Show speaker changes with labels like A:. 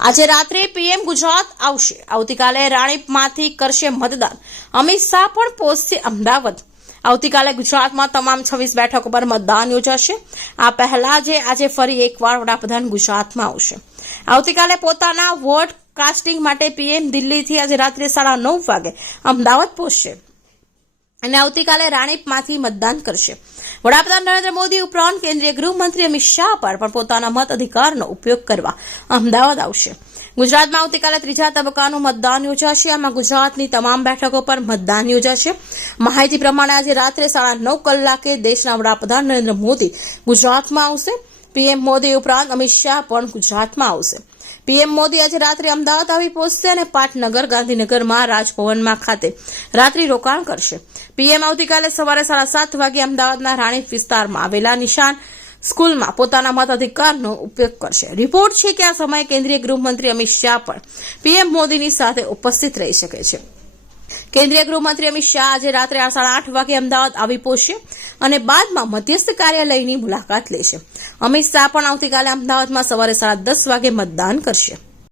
A: આજે રાત્રે પીએમ ગુજરાત આવશે. આવતીકાલે રાણીપમાંથી કરશે મતદાન. અમિત શાહ પણ પહોંચશે અમદાવાદ. આવતીકાલે ગુજરાતમાં તમામ છવ્વીસ બેઠકો પર મતદાન યોજાશે. આ પહેલા જે આજે ફરી એકવાર વડાપ્રધાન ગુજરાતમાં આવશે. આવતીકાલે પોતાના વોટ કાસ્ટિંગ માટે પીએમ દિલ્હીથી આજે રાત્રે સાડા નવ વાગે અમદાવાદ પહોંચશે. અને આવતીકાલે રાણીપમાંથી મતદાન કરશે. વડાપ્રધાન નરેન્દ્ર મોદી ઉપરાંત કેન્દ્રીય ગૃહમંત્રી અમિત શાહ પર પણ પોતાના મત અધિકારનો ઉપયોગ કરવા અમદાવાદ આવશે. ગુજરાતમાં આવતીકાલે ત્રીજા તબક્કાનું મતદાન યોજાશે. આમાં ગુજરાતની તમામ બેઠકો પર મતદાન યોજાશે. માહિતી પ્રમાણે આજે રાત્રે સાડા નવ કલાકે દેશના વડાપ્રધાન નરેન્દ્ર મોદી ગુજરાતમાં આવશે. પીએમ મોદી ઉપરાંત અમિત શાહ પણ ગુજરાતમાં આવશે. પીએમ મોદી આજે રાત્રે અમદાવાદ આવી પહોંચશે અને પાટનગર ગાંધીનગરમાં રાજભવનમાં ખાતે રાત્રિ રોકાણ કરશે. પીએમ આવતીકાલે સવારે સાડા સાત વાગે અમદાવાદના રાણીપ વિસ્તારમાં આવેલા નિશાન સ્કૂલમાં પોતાના મતાધિકારનો ઉપયોગ કરશે. રિપોર્ટ છે કે આ સમયે કેન્દ્રીય ગૃહમંત્રી અમિત શાહ પણ પીએમ મોદીની સાથે ઉપસ્થિત રહી શકે છે. કેન્દ્રીય ગૃહમંત્રી અમિત શાહ આજે રાત્રે સાડા આઠ વાગે અમદાવાદ આવી પહોંચશે અને બાદમાં મધ્યસ્થ કાર્યાલયની મુલાકાત લેશે. અમિત શાહ પણ આવતીકાલે અમદાવાદમાં સવારે સાડા દસ વાગે મતદાન કરશે.